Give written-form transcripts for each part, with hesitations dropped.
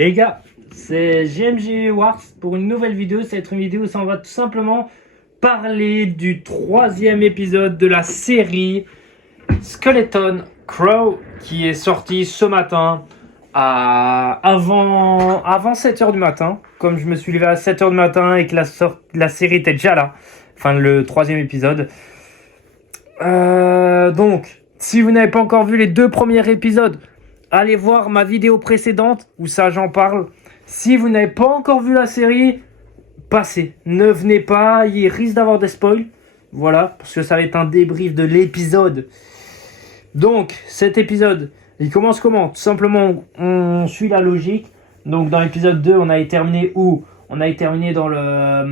Les gars, c'est GMG Wars pour une nouvelle vidéo. Ça va être une vidéo où on va tout simplement parler du 3e épisode de la série Skeleton Crow qui est sorti ce matin avant 7h du matin. Comme je me suis levé à 7h du matin et que la série était déjà là, enfin le 3e épisode. Donc, si vous n'avez pas encore vu les 2 premiers épisodes, allez voir ma vidéo précédente où ça j'en parle. Si vous n'avez pas encore vu la série, passez. Ne venez pas, il risque d'avoir des spoils. Voilà, parce que ça va être un débrief de l'épisode. Donc, cet épisode, il commence comment? Tout simplement, on suit la logique. Donc, dans l'épisode 2, on a terminé où? On a terminé dans la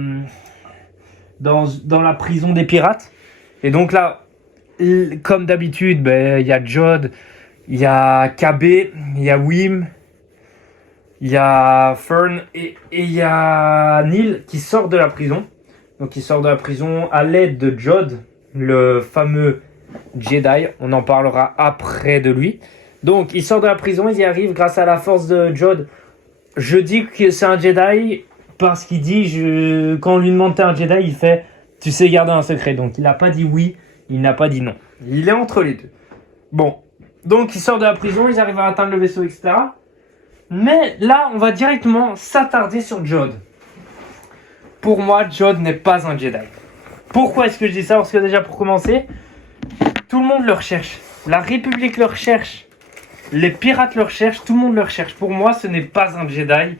prison des pirates. Et donc là, comme d'habitude, il y a Jod, il y a KB, il y a Wim, il y a Fern et il y a Neil qui sort de la prison. Donc il sort de la prison à l'aide de Jod, le fameux Jedi. On en parlera après de lui. Donc il sort de la prison, il y arrive grâce à la force de Jod. Je dis que c'est un Jedi parce qu'il dit, quand on lui demande t'es un Jedi, il fait tu sais garder un secret. Donc il n'a pas dit oui, il n'a pas dit non. Il est entre les deux. Bon. Donc, ils sortent de la prison, ils arrivent à atteindre le vaisseau, etc. Mais là, on va directement s'attarder sur Jod. Pour moi, Jod n'est pas un Jedi. Pourquoi est-ce que je dis ça? Parce que déjà, pour commencer, tout le monde le recherche. La République le recherche. Les pirates le recherchent. Tout le monde le recherche. Pour moi, ce n'est pas un Jedi.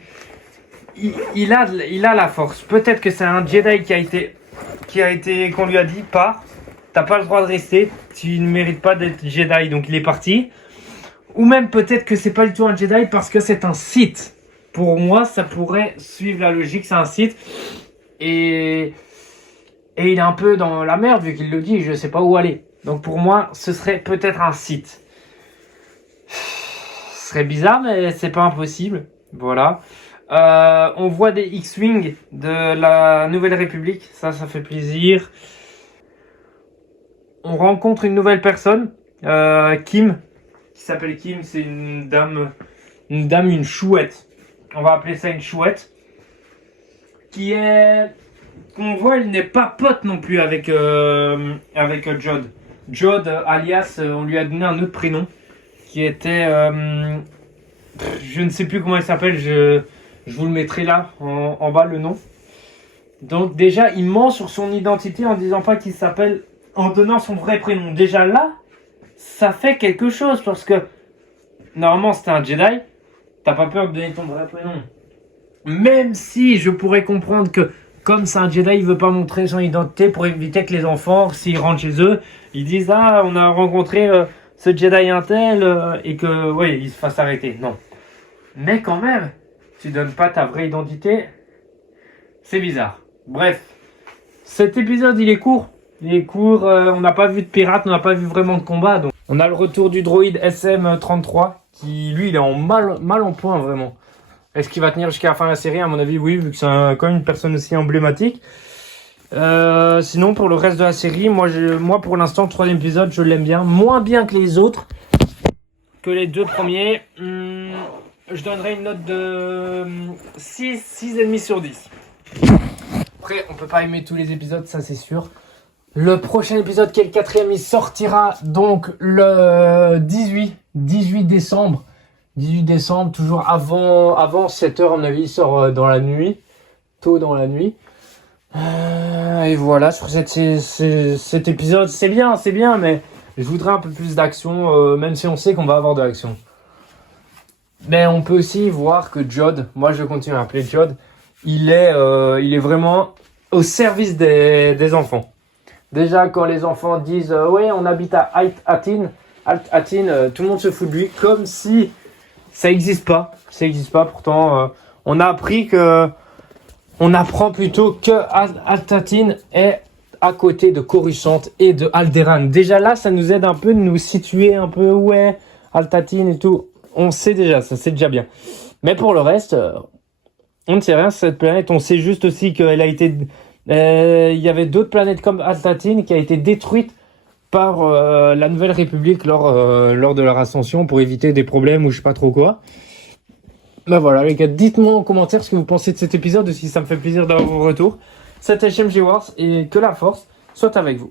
Il a la force. Peut-être que c'est un Jedi qu'on lui a dit, pars. T'as pas le droit de rester, tu ne mérites pas d'être Jedi, donc il est parti. Ou même peut-être que c'est pas du tout un Jedi parce que c'est un Sith. Pour moi, ça pourrait suivre la logique, c'est un Sith. Et il est un peu dans la merde vu qu'il le dit, je sais pas où aller. Donc pour moi, ce serait peut-être un Sith. Ce serait bizarre, mais c'est pas impossible. Voilà. On voit des X-Wing de la Nouvelle République, ça fait plaisir. On rencontre une nouvelle personne, Kim, qui s'appelle Kim, c'est une dame, une chouette. On va appeler ça une chouette. Qu'on voit, elle n'est pas pote non plus avec Jod. Jod, alias, on lui a donné un autre prénom, qui était, je ne sais plus comment il s'appelle, je vous le mettrai là, en bas, le nom. Donc déjà, il ment sur son identité en disant pas qu'il s'appelle, en donnant son vrai prénom. Déjà là, ça fait quelque chose parce que normalement c'était un Jedi, t'as pas peur de donner ton vrai prénom. Même si je pourrais comprendre que comme c'est un Jedi, il veut pas montrer son identité pour éviter que les enfants, s'ils rentrent chez eux, ils disent ah on a rencontré ce Jedi intel et que ouais il se fasse arrêter. Non. Mais quand même, tu donnes pas ta vraie identité, c'est bizarre. Bref, cet épisode il est court. On n'a pas vu de pirates, on n'a pas vu vraiment de combat. Donc on a le retour du droïde SM-33 qui, lui, il est mal en point, vraiment. Est-ce qu'il va tenir jusqu'à la fin de la série? À mon avis, oui, vu que c'est quand même une personne aussi emblématique. Sinon, pour le reste de la série, moi pour l'instant, le 3e épisode, je l'aime bien. Moins bien que les autres, que les 2 premiers. Je donnerais une note de 6,5 sur 10. Après, on peut pas aimer tous les épisodes, ça c'est sûr. Le prochain épisode, qui est le 4e, il sortira donc le 18 décembre. 18 décembre, toujours avant 7h, à mon avis, il sort dans la nuit. Tôt dans la nuit. Et voilà, sur cet épisode, c'est bien, mais je voudrais un peu plus d'action, même si on sait qu'on va avoir de l'action. Mais on peut aussi voir que Jod, moi je continue à appeler Jod, il est vraiment au service des enfants. Déjà, quand les enfants disent ouais, on habite à Alt-Atin, tout le monde se fout de lui, comme si ça n'existe pas. Ça n'existe pas. Pourtant, on apprend plutôt que Alt-Atin est à côté de Coruscant et de Alderaan. Déjà là, ça nous aide un peu de nous situer un peu ouais, Alt-Atin et tout. On sait déjà, ça c'est déjà bien. Mais pour le reste, on ne sait rien sur cette planète. On sait juste aussi qu'elle a été il y avait d'autres planètes comme Alt-Atin qui a été détruite par la Nouvelle République lors de leur ascension pour éviter des problèmes ou je sais pas trop quoi. Bah voilà les gars, dites-moi en commentaire ce que vous pensez de cet épisode, si ça me fait plaisir d'avoir vos retours. C'était HMG Wars et que la force soit avec vous.